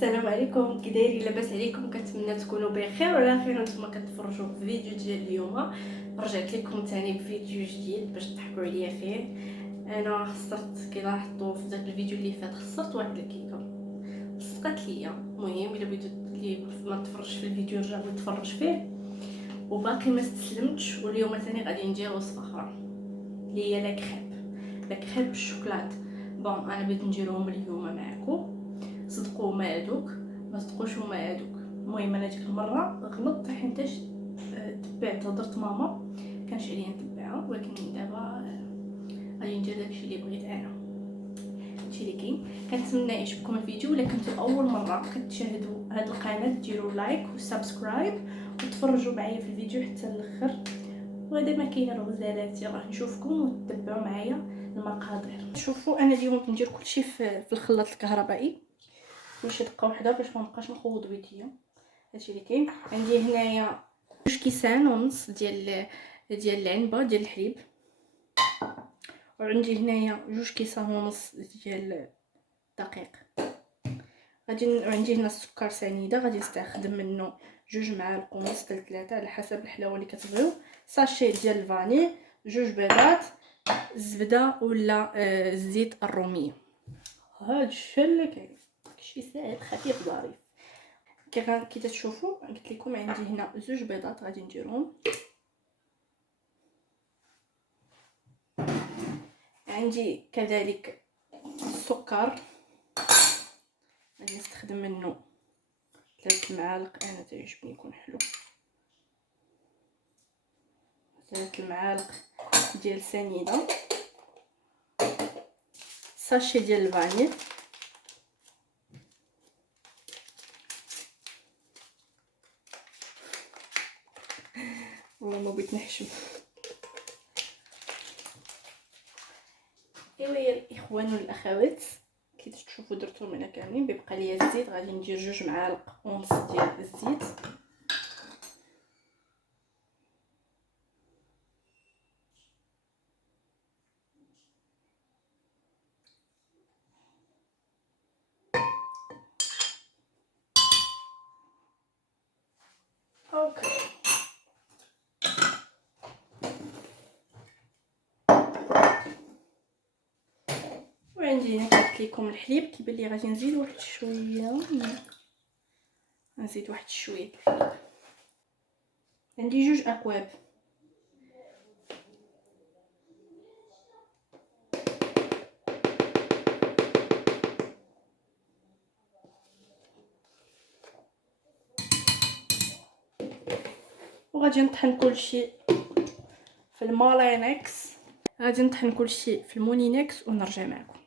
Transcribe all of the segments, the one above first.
السلام عليكم، كي دايرين؟ لاباس عليكم؟ كنتمنى تكونوا بخير وعلى خير. نتوما كتفرجوا في فيديو ديال اليوم. رجعت لكم ثاني بفيديو جديد باش تضحكوا عليا فيه. انا خسرت كي لاحظتوا في داك الفيديو اللي فات، خسرت واحد الكيكه صدقت ليا. المهم الا بغيتو اللي ما تفرجش في الفيديو رجع وتفرج فيه. وباقي ما استسلمتش، واليوم ثاني غادي ندير وصفه اخرى اللي هي لاكريب بالشوكولات. بون انا بغيت نديرهم اليوم معكم. صدقوا ما هادوك، ما صدقوش هما هادوك. المهم انا ديك المره غلطت حيتاش تبعت هضرت ماما كانش عليا نتبعها، ولكن دابا غادي ندير داكشي اللي بغيت انا. هادشي اللي كاين. كنتمنى يعجبكم الفيديو. الا كنتو اول مره كتشاهدوا هاد القناه ديروا لايك وسبسكرايب وتفرجوا معايا في الفيديو حتى الاخر. وهذا ما كاين الغزالات. يلا نشوفكم وتتبعوا معايا المقادير. شوفوا انا اليوم كندير كلشي في الخلاط الكهربائي، ماشي دقه واحده باش ما نبقاش نخوض بيديا. هادشي اللي كاين. عندي هنايا 2 كيسان ونص ديال العنبه ديال الحليب، وعندي هنايا 2 كيسان ونص ديال الدقيق. عندي هنا السكر سنيده، غادي نستخدم منه 2 معالق ونص حتى 3 على حسب الحلاوه اللي كتبغيو. ساشي ديال الفاني، 2 بيضات، الزبده ولا الزيت الروميه. هادشي اللي كاين، داكشي ساهل خفيف ظريف. كي تشوفوا قلت لكم عندي هنا 2 بيضات غادي نديرهم. عندي كذلك السكر غادي نستخدم منه 3 معالق، انا تعجبني يكون حلو. 3 معالق ديال سنيده، ساشي ديال الفانيل، والله ما بغيت نحشم. ايوا يا الاخوان والاخوات، كي تشوفوا درتهم هنا كاملين. بيبقى ليا الزيت، غادي ندير 2 معالق ونص ديال الزيت. اوكي، وعندي هنا قلت لكم الحليب. كيبان لي غادي نزيد واحد شويه، نزيد واحد شويه الحليب. عندي 2 اكواب. وغادي نطحن كلشي في المالينكس. غادي نطحن كلشي في المونينكس ونرجع معكم.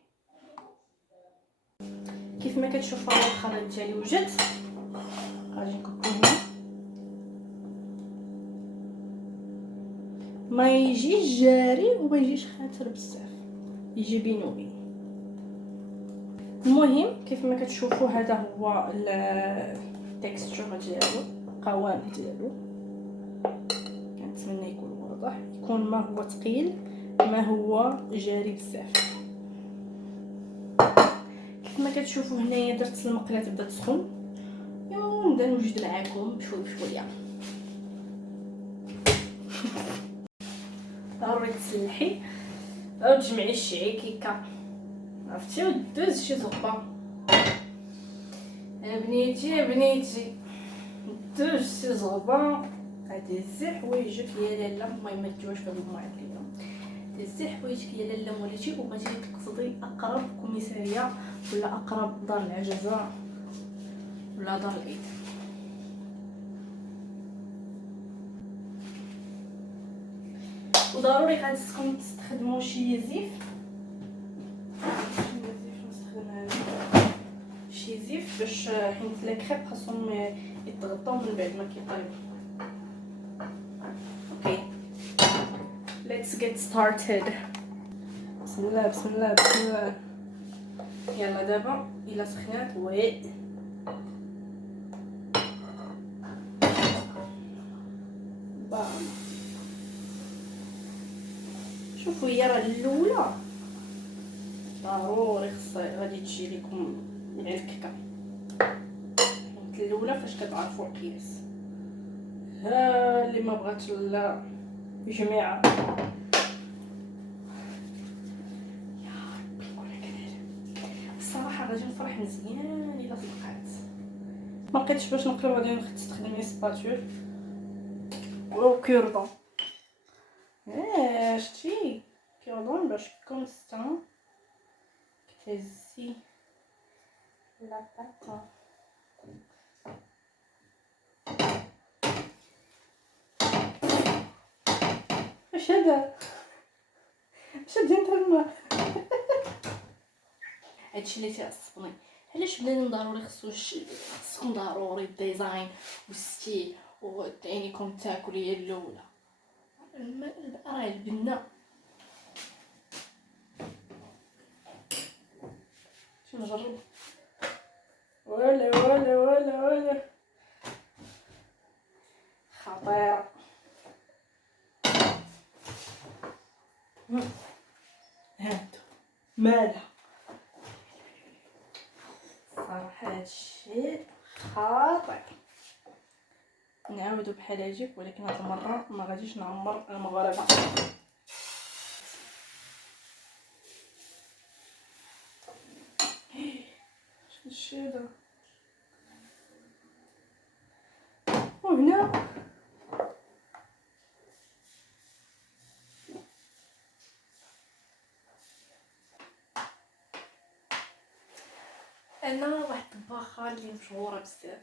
كيف ما كتشوفوا الخليط ديالي وجد، غادي نكبو هنا. ما يجيش جاري وما يجيش خاطر بزاف، يجي بينو بين. المهم كيف ما كتشوفوا هذا هو التكستشر ديالو، القوام ديالو. كنتمنى يكون واضح، يكون ما هو ثقيل ما هو جاري بزاف. كيف ما كتشوفوا هنايا درت المقله بدات تسخن. ونبدا نوجد معاكم بشويه بشويه. ضروري تسلحي او تجمعي الشعي كيكه، عرفتي، ودوز شي زبه. بنيتي دوز شي زغبه. هادي زي حوايجك يا لاله. المهم ما تجوش في الماء اليوم. دزي حوايجك يا لاله مولاتي، وغادي تقصدي اقرب كوميساريه ولا اقرب دار العجزه ولا دار الايتام. وضروري خاصكم تستخدموا شي زيف. شي زيف باش حيت لاكريب خاصهم يتغطاو من بعد ما كيطيبوا. اوكي، let's get started. بسم الله بسم الله بسم الله. يلا دابا الا سخنات وي بام. شوفوا هي راه الاولى ضروري غادي تجي لكم مع الكيكه. الاولى فاش كتعرفوا القياس. ها اللي ما بغاتش لا جميعه يا ربي ولا كنعجب. الصراحه غادي نفرح مزيان الا صدقات. ما لقيتش باش نقلب، غادي نستخدم سباتول او كوردون. شتي كوردون باش كونستان كتهزي لا باطا. اش هذا؟ اش هادي نترمى؟ هادشي اللي تيعصبني. علاش بنادم ضروري خصكم ضروري الديزاين والستيل وعينيكم تاكل هي الاولى. راه البنه شي نجرب. ولا خطيره. هانتو مالها صراحه هادشي خاطئ. نعاودو بحال هاجيك، ولكن هاد المره ما غاديش نعمر المغاربه. شنو هذا؟ وهنا انا واحد الطباخه اللي مشهوره بزاف،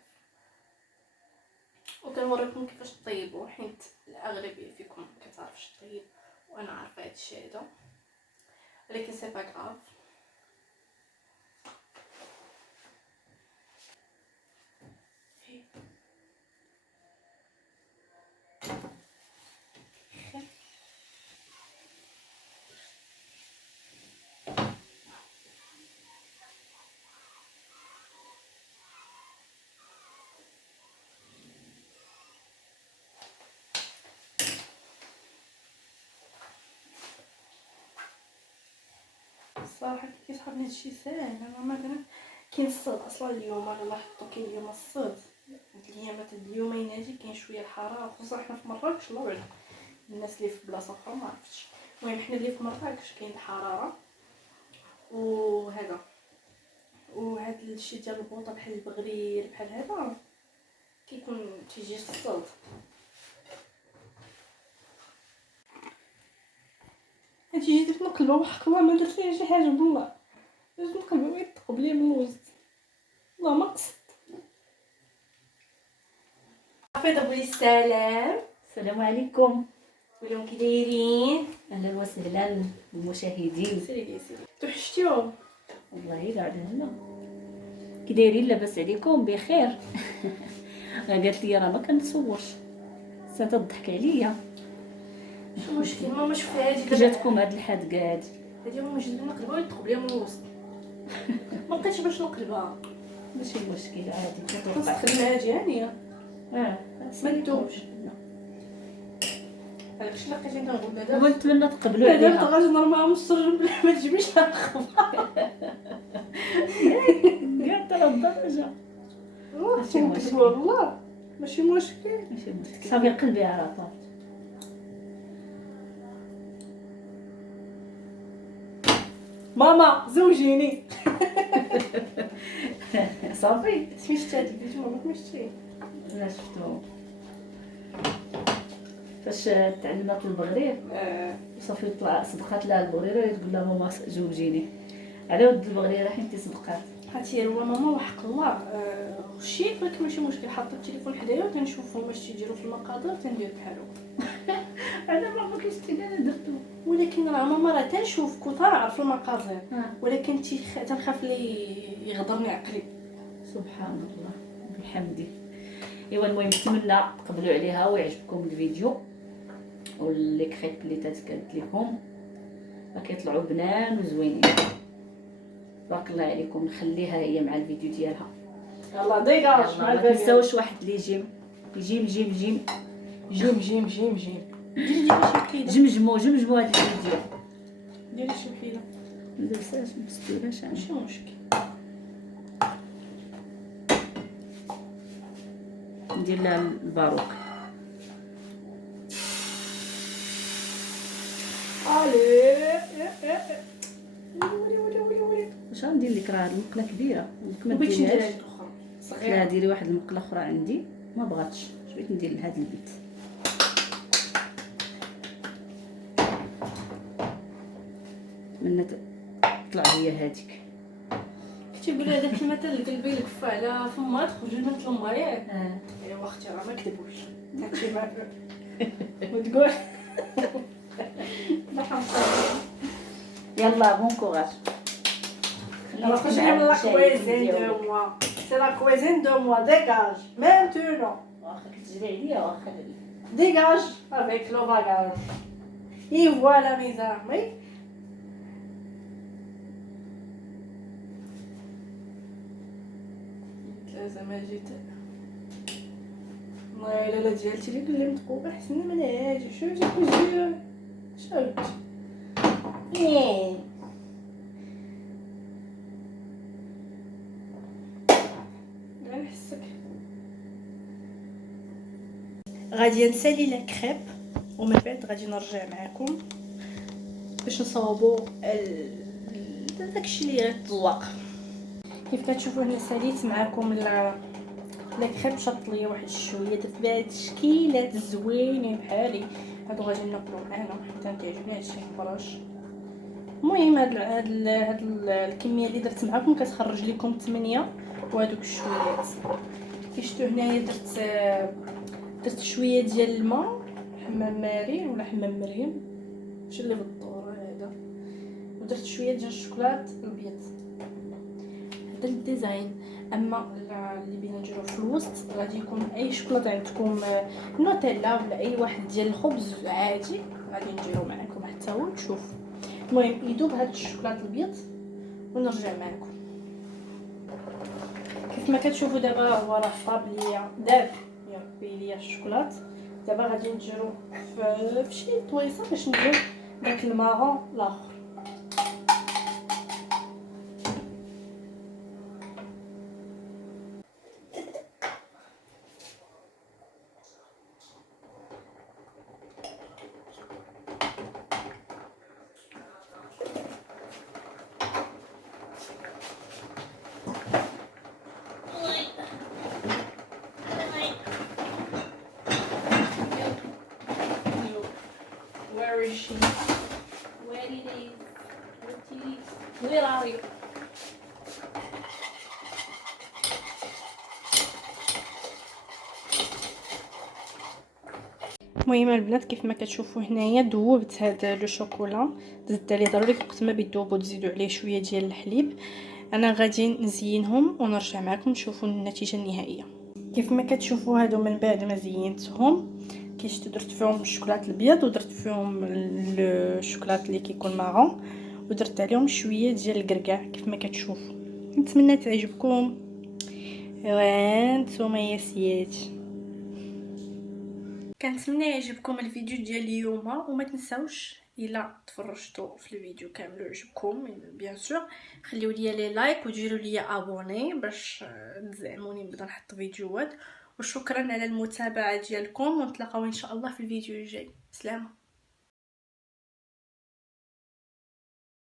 وكنوريكم كيفاش طيبوا، حيت الاغلبيه فيكم كتعرفش طيب وانا عارفه هادشي هذا، ولكن سي با غراف. الصراحه كيصحابني هادشي ساهل. انا مثلا كاين الصيد اصلا اليوم، انا لاحظتو كاين اليوم الصيد هاد الايامات هاد اليومين كاين شويه الحراره، خصوصا حنا في مراكش. الله اعلم الناس اللي في بلاصه اخرى ما عرفتش. المهم حنا اللي في مراكش كاين الحراره وهذا، وهاد الشيء ديال البوطه بحال البغرير بحال هذا كيكون تيجي الصيد. هادشي جيت نقلبها وحق الله ما درت ليها شي حاجه بالله، جيت نقلبها ويتقب ليا من الوسط. والله ما قصدت. حفيظه بولي السلام. السلام عليكم، ولهم كي دايرين؟ اهلا وسهلا بالمشاهدين. سيري توحشتيهم والله قاعده هنا. كي دايرين؟ لاباس عليكم؟ بخير. قالت لي راه ما كنتصورش، ستضحك عليا. شو مشكل ماما؟ شوفي هادي كي جاتكم هاد الحد قاعد؟ هادي هما جبنا نقلبها ويتقب ليا من الوسط. ما لقيتش باش نقلبها. ماشي مشكل، عادي خاص تخليها هانيه ما ندوبش. هذاكشي اللي لقيت انا نقول دابا. نتمنى تقبلوا دابا عليها. غادي نرميها من السر بلا ما تجيبيش لها الخبر. كاع ترى الدرجه ماشي مشكل والله، ماشي مشكل. ماشي مشكل، صافي قلبي على طول. ماما زوجيني. صافي سميتي هاد الفيديو ماما سميتي؟ انا شفتو فاش تعلمات البغرير وصافي طلع صدقات لها البغريره، تقول لها ماما زوجيني على ود البغريره حيت صدقات. هاتي هو ماما وحق الله خشيت، ولكن ماشي مشكل. حاطه التليفون حدايا وتنشوفهم واش تيديروا في المقادير تندير بحالو. انا ما بغيتش انا درتو، ولكن راه ماما راه تنشوف كنت نعرف المقادير، ولكن تنخاف لي يغدرني عقلي. سبحان الله بحمدي. ايوا المهم نتمنى تقبلوا عليها ويعجبكم الفيديو واللي كريب اللي تاتكلت لكم كيطلعوا بنان وزوينين. بارك الله عليكم. نخليها هي مع الفيديو ديالها. يلا ديكاج مع ما تنساوش واحد لي جيم جيم جيم جيم جيم جيم جيم جيم. ديري شي وحيده، جمجموا هذا الفيديو. ديري شي وحيده ما درتهاش ما مستوراش. ماشي مشكل. ندير لها الباروك. واش غندير لك؟ راه هاد المقله كبيره ما ديريهاش صغيره. لا ديري واحد المقله اخرى عندي ما بغاتش، بغيت ندير لهاد البيت. نتمنى تطلع ليا هذيك. تيقول هذاك المثل اللي قلبي لك على فما تخرج لنا تلمى ياك. ايوا اختي راه ما كذبوش هادشي ما وتقول لا حنصور. يلا بون كوراج. خرجي من لا كويزين دو موا، سي لا كويزين دو موا، ديكاج مينتونو. واخا كتجري عليا واخا ديكاج افيك لو باغاج. اي فوالا ميزان وي. لازم جيت والله الا لا ديالتي لي كلمتكم احسن من هادي. شوفي كوجي شوفي نحسك. غادي نسالي لا كريب ومن بعد غادي نرجع معكم باش نصاوبوا داكشي اللي غيتذوق. كيف كتشوفوا هنا ساليت معكم لا كريب، شط ليا واحد شويه، درت بها هاد التشكيلات زوينين بحالي هادو غادي ناكلو معانا حتى تعجبني هادشي مبرش. المهم هاد الكميه اللي درت معكم كتخرج لكم 8 وهادوك الشويات. كي شفتوا هنايا درت شويه ديال الماء حمام ماري ولا حمام مريم شي اللي بالدور هذا، ودرت شويه ديال الشوكولات الابيض. هذا الديزاين. اما اللي بينا نديرو في الوسط غادي يكون اي شوكولاته عندكم، نوتيلا ولا اي واحد ديال الخبز عادي غادي نديرو معكم حتى هو تشوف. المهم يذوب هذا الشوكولات الابيض ونرجع معكم. كيف ما كتشوفوا دابا هو راه طاب ليا داب يربي ليا الشوكولات. دابا غادي نديرو في شي طويصه باش نديرو داك الماغون الاخر. Where is she? Where it is? What it is? Where are you? المهم البنات كيف ما كتشوفوا هنايا ذوبت هذا لو شوكولا، زدت عليه ضروري وقت ما بيذوبوا تزيدوا عليه شويه ديال الحليب. انا غادي نزينهم ونرجع معكم نشوفوا النتيجه النهائيه. كيف ما كتشوفوا هادو من بعد ما زينتهم كيشتو درت فيهم الشوكولات الابيض ودرت فيهم الشوكولات اللي كيكون مارون ودرت عليهم شويه ديال الكركاع كيف ما كتشوفوا. نتمنى تعجبكم وانتم يا سيادي. كنتمنى يعجبكم الفيديو ديال اليوم وما تنساوش الا تفرجتوا في الفيديو كامل وعجبكم بيان سور خليو لي لايك وديروا لي ابوني باش تزعموني نبدا نحط فيديوهات. وشكرا على المتابعه ديالكم ونتلاقاو ان شاء الله في الفيديو الجاي. سلام.